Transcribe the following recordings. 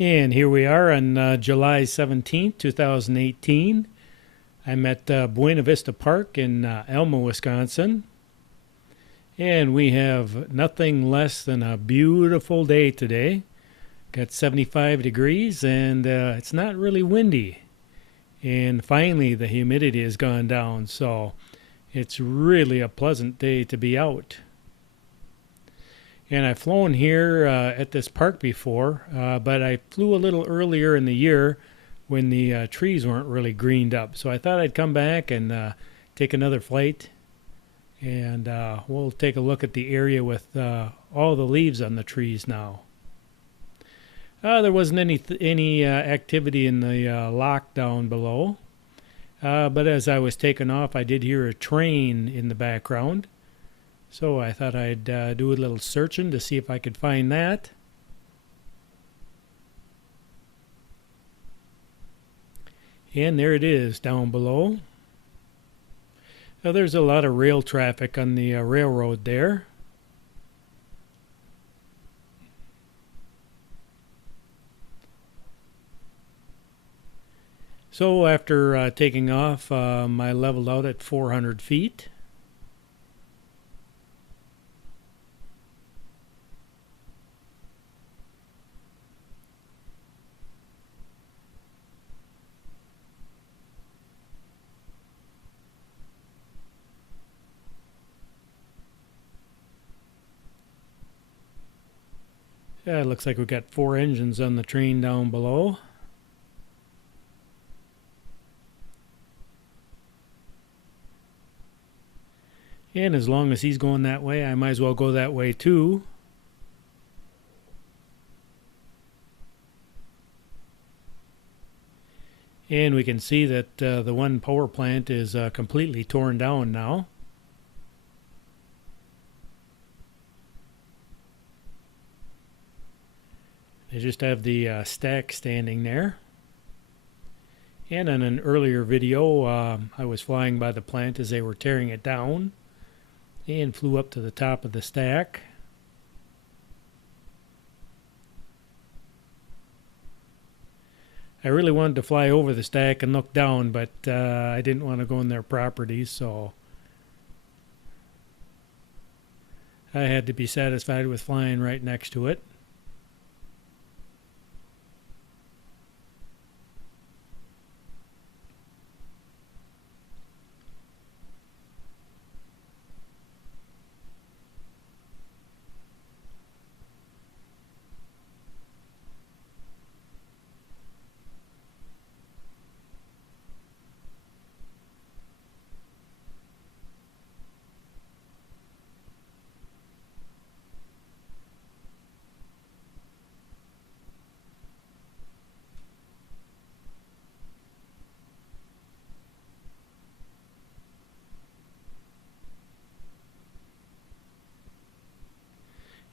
And here we are on July 17th, 2018. I'm at Buena Vista Park in Alma, Wisconsin. And we have nothing less than a beautiful day today. Got 75 degrees and it's not really windy. And finally, the humidity has gone down, so it's really a pleasant day to be out. And I've flown here at this park before, but I flew a little earlier in the year when the trees weren't really greened up. So I thought I'd come back and take another flight, and we'll take a look at the area with all the leaves on the trees now. There wasn't any activity in the lock down below, but as I was taking off, I did hear a train in the background. So I thought I'd do a little searching to see if I could find that. And there it is down below. Now there's a lot of rail traffic on the railroad there. So after taking off, I leveled out at 400 feet. It looks like we've got 4 engines on the train down below. And as long as he's going that way, I might as well go that way too. And we can see that the one power plant is completely torn down now. They just have the stack standing there. And in an earlier video, I was flying by the plant as they were tearing it down and flew up to the top of the stack. I really wanted to fly over the stack and look down, but I didn't want to go on their property, so I had to be satisfied with flying right next to it.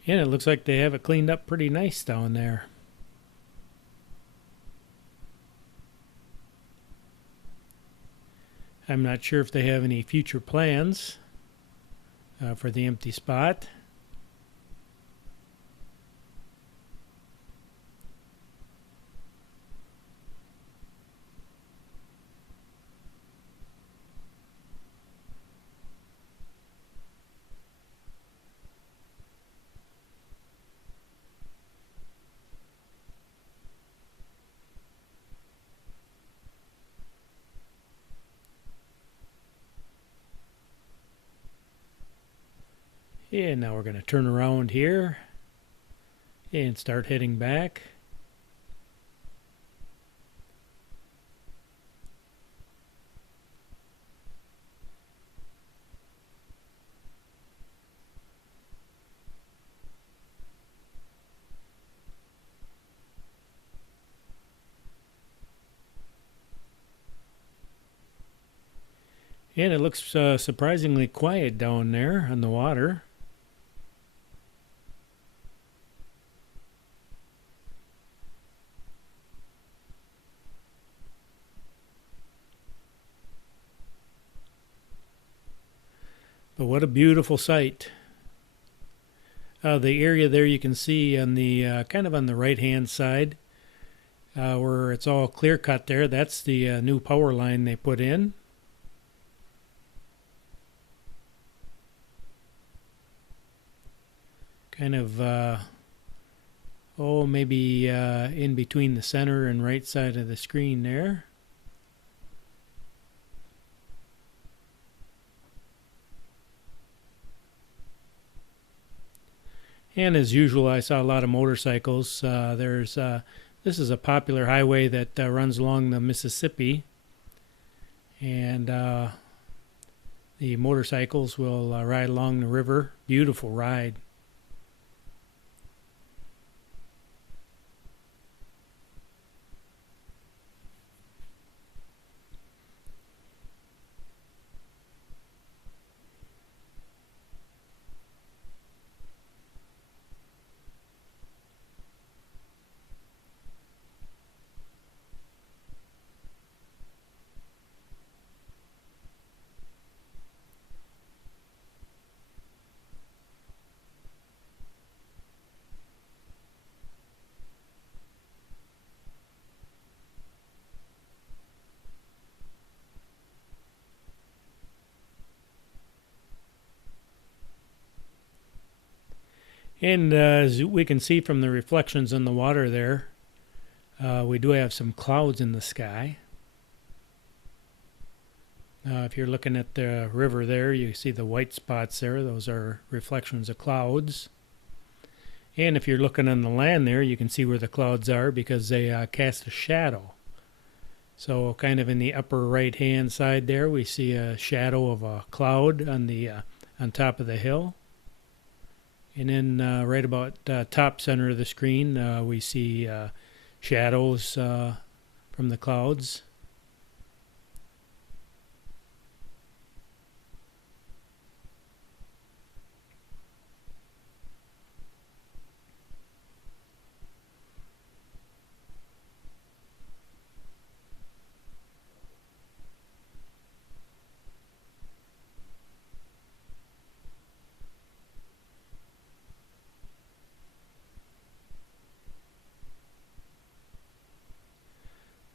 And it looks like they have it cleaned up pretty nice down there. I'm not sure if they have any future plans for the empty spot. And now we're going to turn around here and start heading back. And it looks surprisingly quiet down there on the water. But what a beautiful sight. The area there you can see on the kind of on the right hand side, where it's all clear cut there. That's the new power line they put in. Kind of, maybe in between the center and right side of the screen there. And as usual, I saw a lot of motorcycles. This is a popular highway that runs along the Mississippi, and the motorcycles will ride along the river. Beautiful ride. And as we can see from the reflections in the water there, we do have some clouds in the sky. If you're looking at the river there, you see the white spots there. Those are reflections of clouds. And if you're looking on the land there, you can see where the clouds are because they cast a shadow. So kind of in the upper right-hand side there, we see a shadow of a cloud on top of the hill. And then right about top center of the screen, we see shadows from the clouds.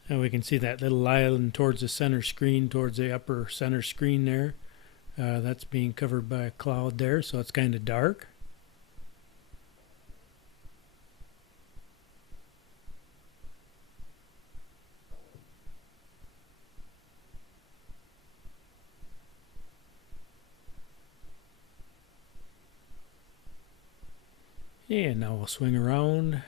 And we can see that little island towards the center screen, towards the upper center screen there. That's being covered by a cloud there, so it's kind of dark. And now we'll swing around.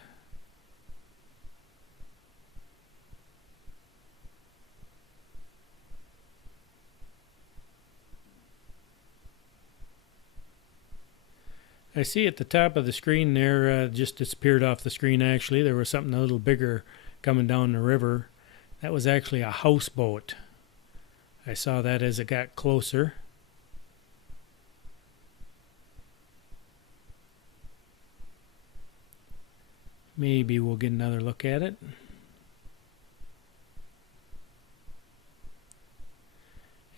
I see at the top of the screen there, just disappeared off the screen actually. There was something a little bigger coming down the river. That was actually a houseboat. I saw that as it got closer. Maybe we'll get another look at it.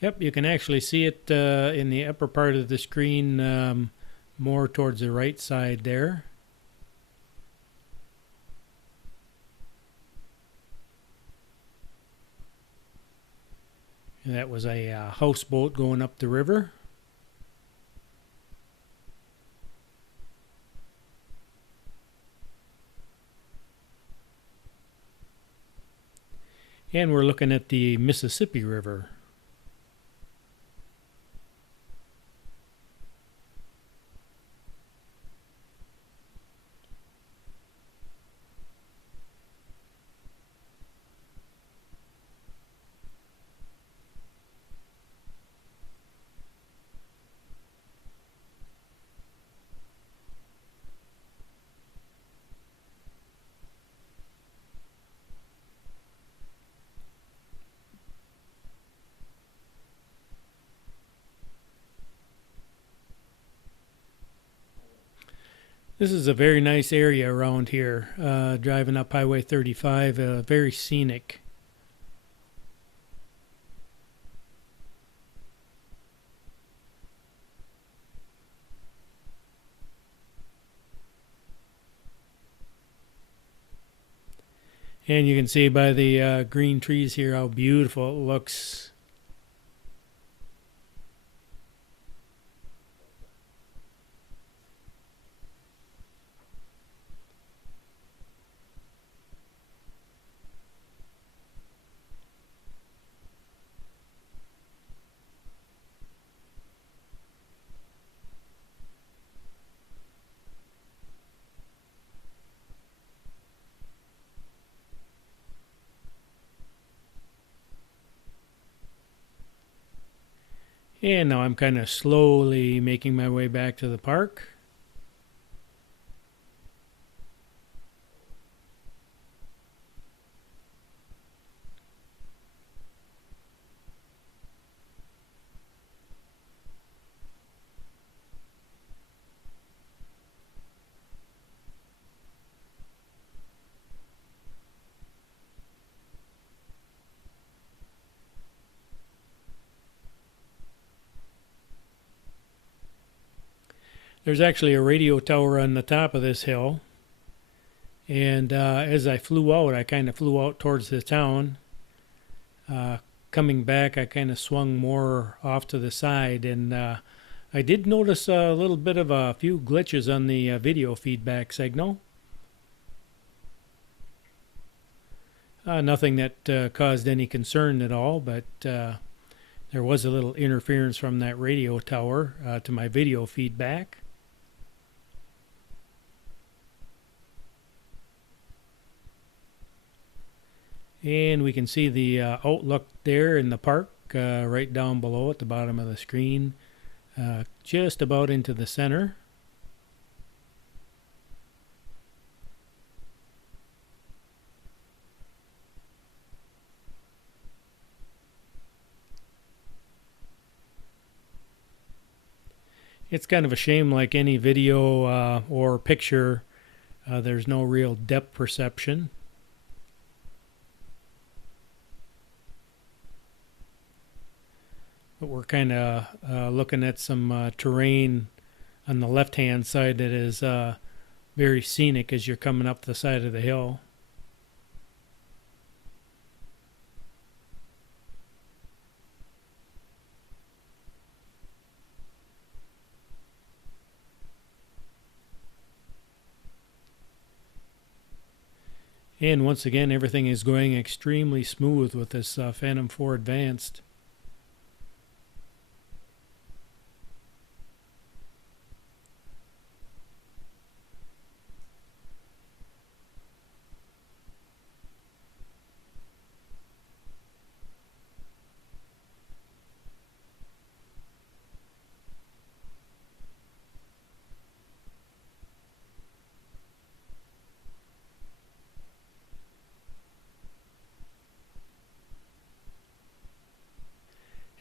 Yep, you can actually see it in the upper part of the screen, more towards the right side there. And that was a houseboat going up the river. And we're looking at the Mississippi River. This is a very nice area around here, driving up Highway 35, very scenic. And you can see by the green trees here how beautiful it looks. And now I'm kind of slowly making my way back to the park. There's actually a radio tower on the top of this hill. And as I flew out, I kind of flew out towards the town. Coming back, I kind of swung more off to the side. And I did notice a little bit of a few glitches on the video feedback signal. Nothing that caused any concern at all, but there was a little interference from that radio tower to my video feedback. And we can see the outlook there in the park right down below at the bottom of the screen, just about into the center. It's kind of a shame, like any video or picture, there's no real depth perception. But we're kind of looking at some terrain on the left-hand side that is very scenic as you're coming up the side of the hill. And once again, everything is going extremely smooth with this Phantom 4 Advanced.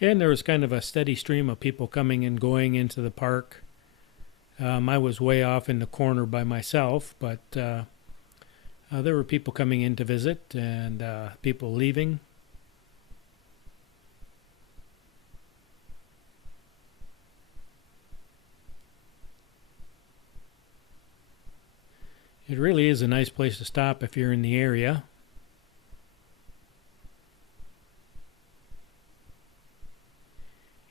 And there was kind of a steady stream of people coming and going into the park. I was way off in the corner by myself, but there were people coming in to visit and people leaving. It really is a nice place to stop if you're in the area.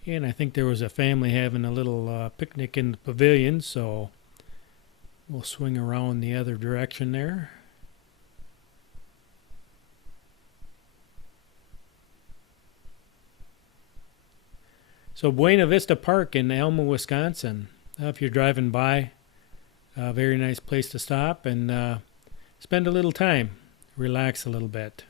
And I think there was a family having a little picnic in the pavilion, so we'll swing around the other direction there. So Buena Vista Park in Alma, Wisconsin. If you're driving by, a very nice place to stop and spend a little time, relax a little bit.